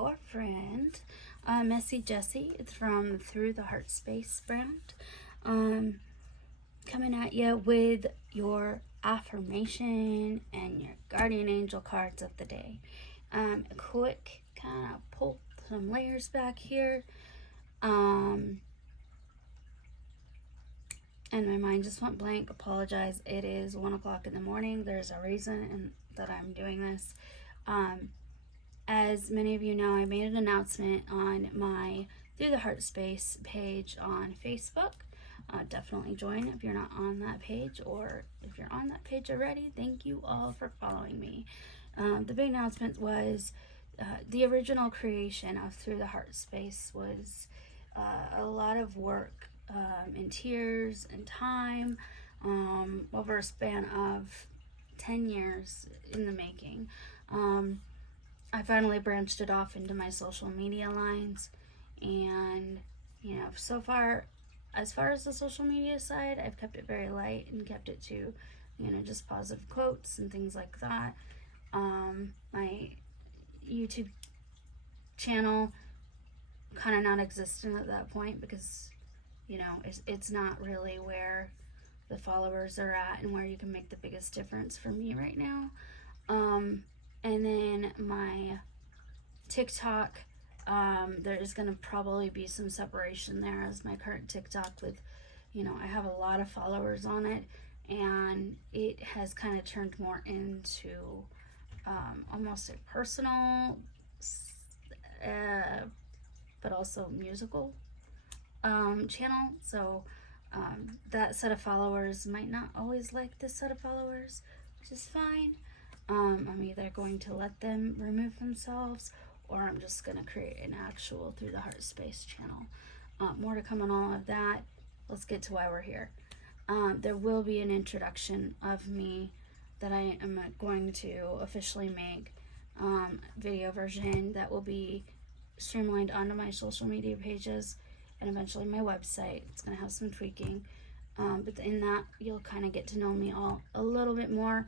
your friend, Messy Jessie. It's from Through the Heart Space brand. Coming at you with your affirmation and your guardian angel cards of the day. A quick kind of pull some layers back here. And my mind just went blank. Apologize. It is 1 o'clock in the morning. There's a reason that I'm doing this. As many of you know, I made an announcement on my Through the Heart Space page on Facebook. Definitely join if you're not on that page, or if you're on that page already, thank you all for following me. The big announcement was the original creation of Through the Heart Space was a lot of work and tears and time over a span of 10 years in the making. I finally branched it off into my social media lines, and so far, as far as the social media side, I've kept it very light and kept it to just positive quotes and things like that. My YouTube channel kind of non-existent at that point, because it's not really where the followers are at and where you can make the biggest difference for me right now. And then my TikTok, there is going to probably be some separation there, as my current TikTok with, I have a lot of followers on it, and it has kind of turned more into almost a personal, but also musical channel. So that set of followers might not always like this set of followers, which is fine. I'm either going to let them remove themselves, or I'm just going to create an actual Through the Heart Space channel. More to come on all of that. Let's get to why we're here. There will be an introduction of me that I am going to officially make, video version that will be streamlined onto my social media pages and eventually my website. It's going to have some tweaking. But in that, you'll kind of get to know me all a little bit more.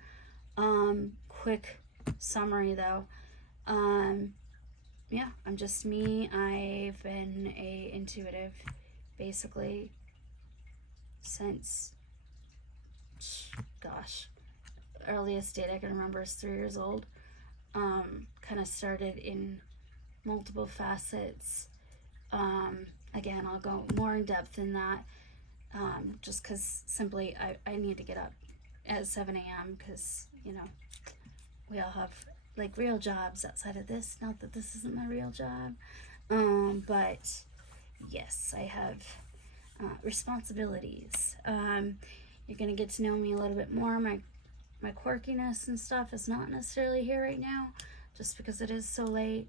Quick summary though. Yeah, I'm just me. I've been a intuitive basically since, earliest date I can remember is 3 years old. Kind of started in multiple facets. Again, I'll go more in depth in that, just because simply I need to get up at 7 a.m. because we all have like real jobs outside of this. Not that this isn't my real job, but yes, I have responsibilities. You're gonna get to know me a little bit more. My quirkiness and stuff is not necessarily here right now, just because it is so late.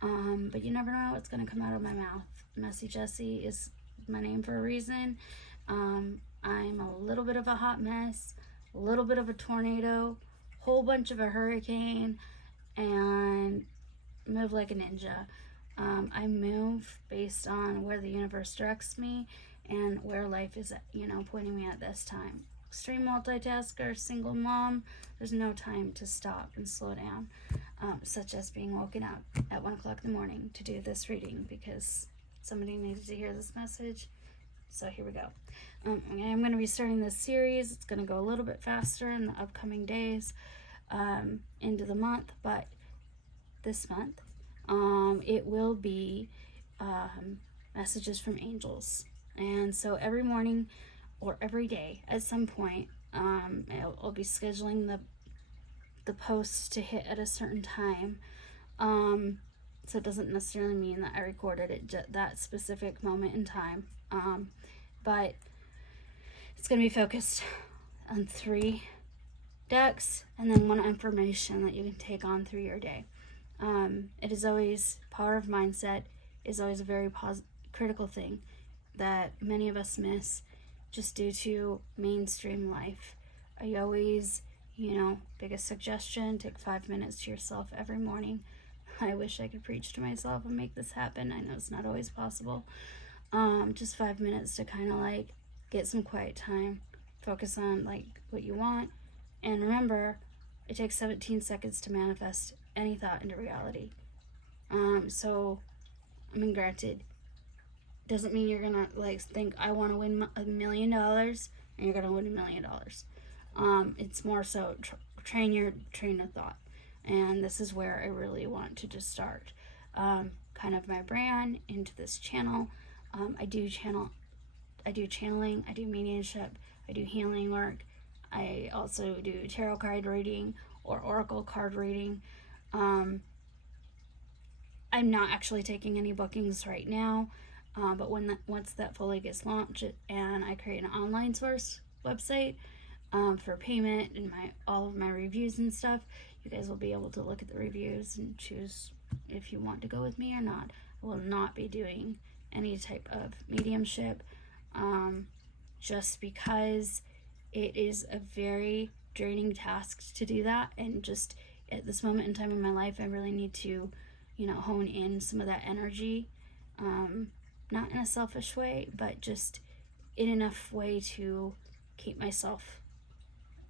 But you never know what's gonna come out of my mouth. Messy Jessie is my name for a reason. I'm a little bit of a hot mess, a little bit of a tornado, whole bunch of a hurricane, and move like a ninja. I move based on where the universe directs me and where life is, pointing me at this time. Extreme multitasker, single mom, there's no time to stop and slow down, such as being woken up at 1 o'clock in the morning to do this reading because somebody needed to hear this message. So here we go. I'm going to be starting this series. It's going to go a little bit faster in the upcoming days into the month, but this month it will be messages from angels. And so every morning or every day at some point, I'll be scheduling the posts to hit at a certain time. So it doesn't necessarily mean that I recorded it that specific moment in time. But it's going to be focused on 3 decks and then 1 information that you can take on through your day. It is always, power of mindset is always a very critical thing that many of us miss just due to mainstream life. I always, biggest suggestion, take 5 minutes to yourself every morning. I wish I could preach to myself and make this happen. I know it's not always possible. Just 5 minutes to kind of get some quiet time, focus on what you want, and remember, it takes 17 seconds to manifest any thought into reality. So, I mean, granted, doesn't mean you're gonna like think I want to win $1 million and you're gonna win $1 million. It's more so train your train of thought, and this is where I really want to just start kind of my brand into this channel. I do channeling, I do mediumship, I do healing work. I also do tarot card reading or oracle card reading. I'm not actually taking any bookings right now, but once that fully gets launched and I create an online source website for payment and all of my reviews and stuff, you guys will be able to look at the reviews and choose if you want to go with me or not. I will not be doing any type of mediumship, just because it is a very draining task to do that, and just at this moment in time in my life, I really need to, hone in some of that energy, not in a selfish way, but just in enough way to keep myself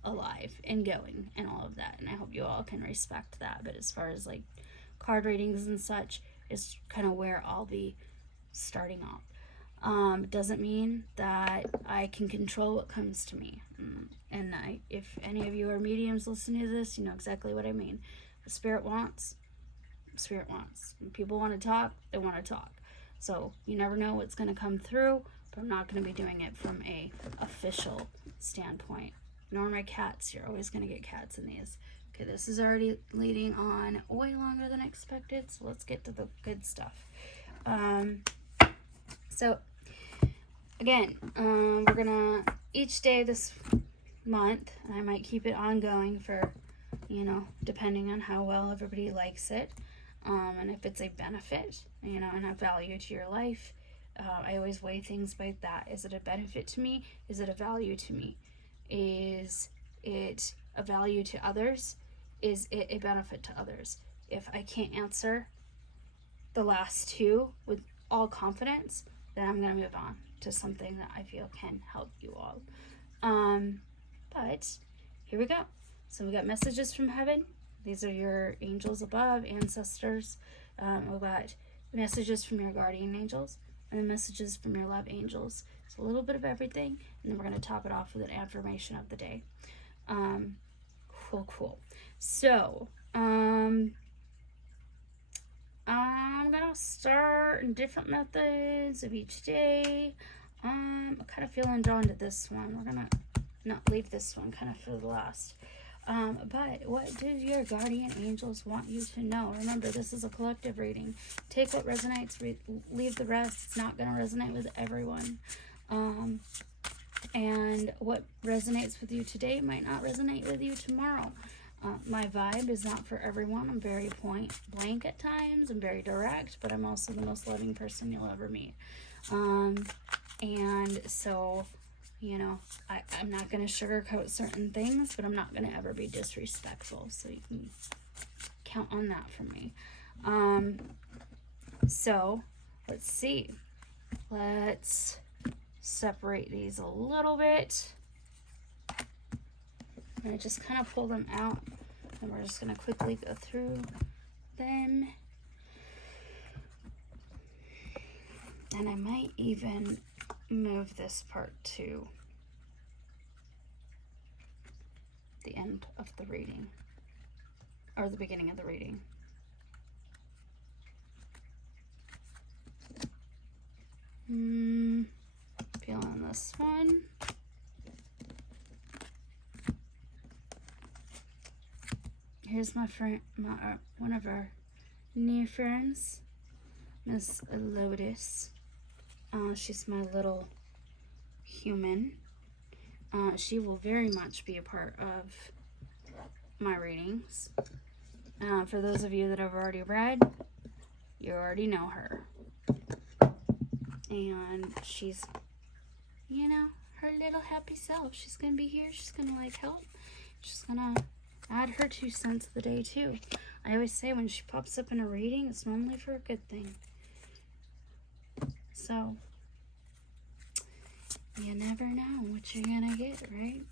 alive and going and all of that. And I hope you all can respect that. But as far as like card readings and such is kind of where I'll be starting off. Doesn't mean that I can control what comes to me. And if any of you are mediums listening to this, you know exactly what I mean. The spirit wants. When people want to talk, they want to talk. So you never know what's going to come through, but I'm not going to be doing it from a official standpoint. Nor my cats. You're always going to get cats in these. Okay, this is already leading on way longer than expected, so let's get to the good stuff. So again, we're gonna each day this month, and I might keep it ongoing for, depending on how well everybody likes it, and if it's a benefit, and a value to your life. I always weigh things by that. Is it a benefit to me? Is it a value to me? Is it a value to others? Is it a benefit to others? If I can't answer the last two with all confidence, then I'm going to move on to something that I feel can help you all. But here we go. So we got messages from heaven. These are your angels above, ancestors. We got messages from your guardian angels, and then messages from your love angels. So a little bit of everything, and then we're going to top it off with an affirmation of the day. Cool. So, I'm gonna start in different methods of each day. I'm kind of feeling drawn to this one. We're gonna not leave this one kind of for the last. But what do your guardian angels want you to know? Remember, this is a collective reading. Take what resonates, leave the rest. It's not gonna resonate with everyone. And what resonates with you today might not resonate with you tomorrow. My vibe is not for everyone. I'm very point blank at times. I'm very direct, but I'm also the most loving person you'll ever meet. And so, I'm not going to sugarcoat certain things, but I'm not going to ever be disrespectful. So you can count on that from me. So let's see. Let's separate these a little bit. I'm going to just kind of pull them out, and we're just going to quickly go through them. And I might even move this part to the end of the reading, or the beginning of the reading. Feeling this one. Here's my friend, one of our new friends, Miss Lotus. She's my little human. She will very much be a part of my readings. For those of you that have already read, you already know her. And she's, her little happy self. She's going to be here. She's going to help. She's going to add her 2 cents of the day too. I always say when she pops up in a reading, it's normally for a good thing. So, you never know what you're gonna get, right?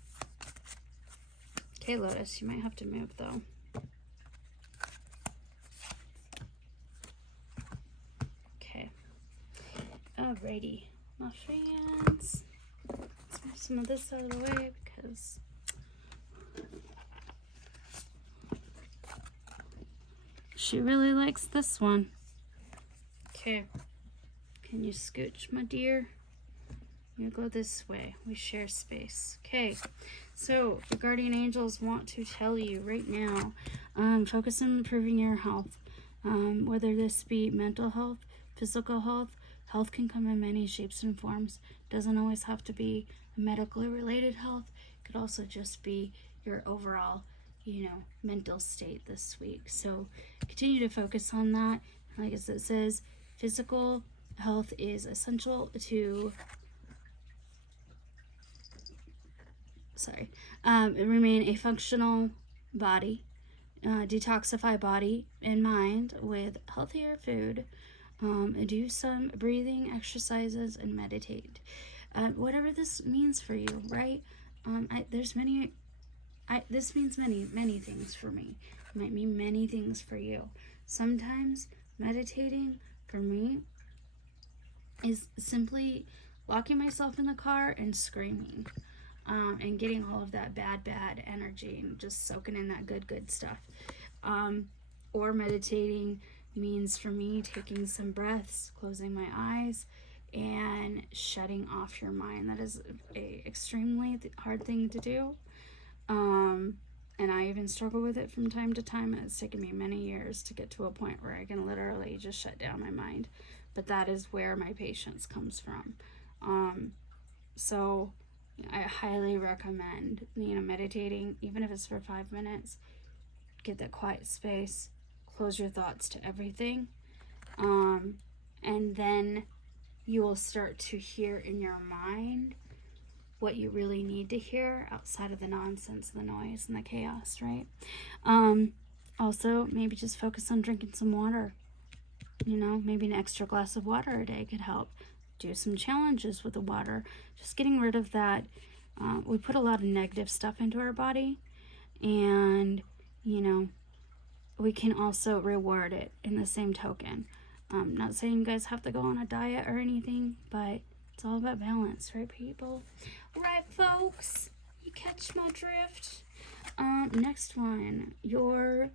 Okay, Lotus, you might have to move though. Alrighty, my friends. Let's move some of this out of the way because she really likes this one. Okay. Can you scooch, my dear? You go this way. We share space. Okay. So, the guardian angels want to tell you right now, focus on improving your health. Whether this be mental health, physical health, health can come in many shapes and forms. Doesn't always have to be medically related health. It could also just be your overall, mental state this week. So continue to focus on that. Like it says, physical health is essential to remain a functional body. Detoxify body and mind with healthier food. Do some breathing exercises and meditate. Whatever this means for you, right? This means many things for me. It might mean many things for you. Sometimes meditating for me is simply locking myself in the car and screaming. And getting all of that bad energy and just soaking in that good stuff. Or meditating means for me taking some breaths, closing my eyes, and shutting off your mind. That is a extremely hard thing to do. And I even struggle with it from time to time. It's taken me many years to get to a point where I can literally just shut down my mind. But that is where my patience comes from. So I highly recommend, meditating, even if it's for 5 minutes. Get that quiet space, close your thoughts to everything, and then you will start to hear in your mind what you really need to hear outside of the nonsense, the noise, and the chaos, right? Also, maybe just focus on drinking some water. Maybe an extra glass of water a day could help. Do some challenges with the water, just getting rid of that. We put a lot of negative stuff into our body, and we can also reward it in the same token. Not saying you guys have to go on a diet or anything, but it's all about balance, right, people? Right, folks? You catch my drift? Next one, your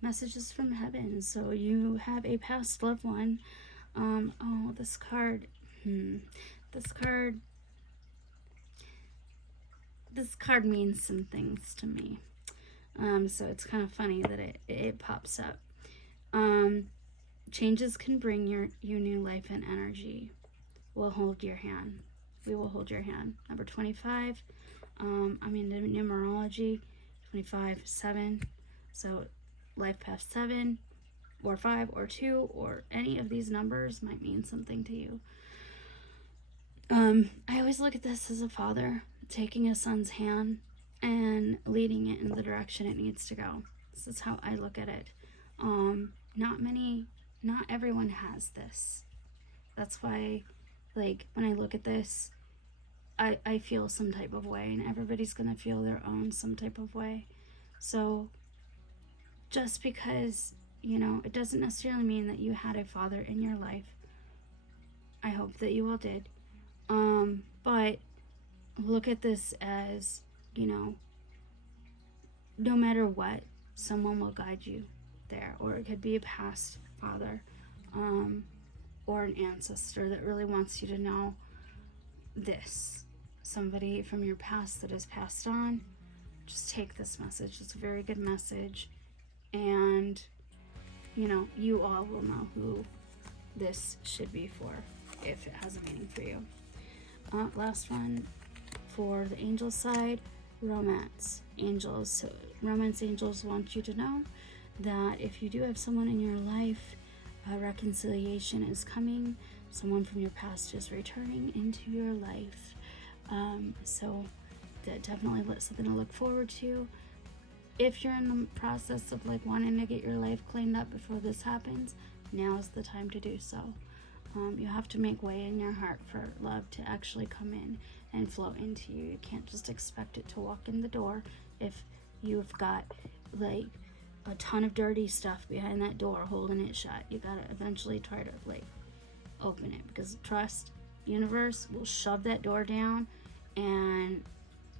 messages from heaven. So you have a past loved one. This card. This card means some things to me. So it's kind of funny that it pops up. Changes can bring you new life and energy. We'll hold your hand. We will hold your hand. Number 25. Numerology. 25, 7. So life past 7. Or 5 or 2 or any of these numbers might mean something to you. I always look at this as a father taking a son's hand and leading it in the direction it needs to go. This is how I look at it. Not everyone has this. That's why, when I look at this, I feel some type of way, and everybody's gonna feel their own some type of way. So just because it doesn't necessarily mean that you had a father in your life. I hope that you all did. But look at this as, no matter what, someone will guide you there. Or it could be a past father, or an ancestor that really wants you to know this. Somebody from your past that has passed on. Just take this message. It's a very good message. And you all will know who this should be for, if it has a meaning for you. Last one for the angel side, romance angels. So romance angels want you to know that if you do have someone in your life, reconciliation is coming. Someone from your past is returning into your life. So that definitely something to look forward to. If you're in the process of wanting to get your life cleaned up before this happens, now is the time to do so. You have to make way in your heart for love to actually come in and flow into you. You can't just expect it to walk in the door if you've got a ton of dirty stuff behind that door holding it shut. You gotta eventually try to open it, because trust, universe will shove that door down and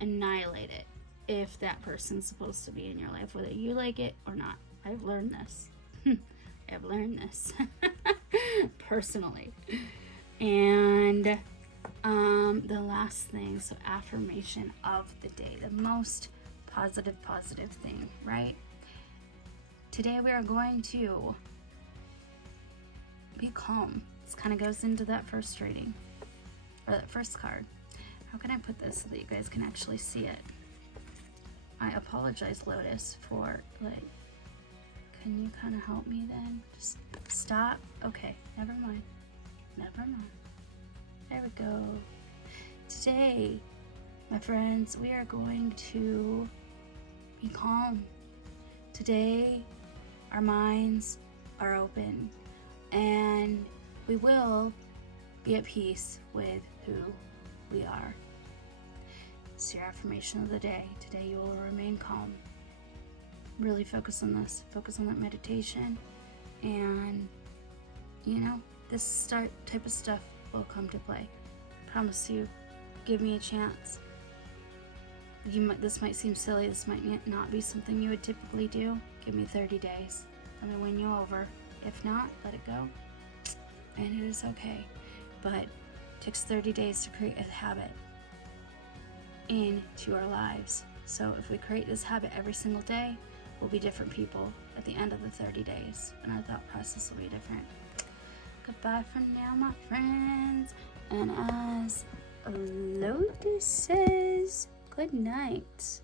annihilate it if that person's supposed to be in your life, whether you like it or not. I've learned this. I've learned this personally. And the last thing, so affirmation of the day, the most positive thing, right? Today we are going to be calm. This kind of goes into that first reading, or that first card. How can I put this so that you guys can actually see it? I apologize, Lotus, for like, can you kind of help me then? Just stop. Okay, never mind. There we go. Today, my friends, we are going to be calm. Today, our minds are open, and we will be at peace with who we are. It's your affirmation of the day. Today you will remain calm. Really focus on this. Focus on that meditation, and this type of stuff will come to play. I promise you. Give me a chance. This might seem silly. This might not be something you would typically do. Give me 30 days. Let me win you over. If not, let it go. And it is okay. But it takes 30 days to create a habit into our lives. So if we create this habit every single day, we'll be different people at the end of the 30 days. And our thought process will be different. Goodbye for now, my friends. And as Lotus says, good night.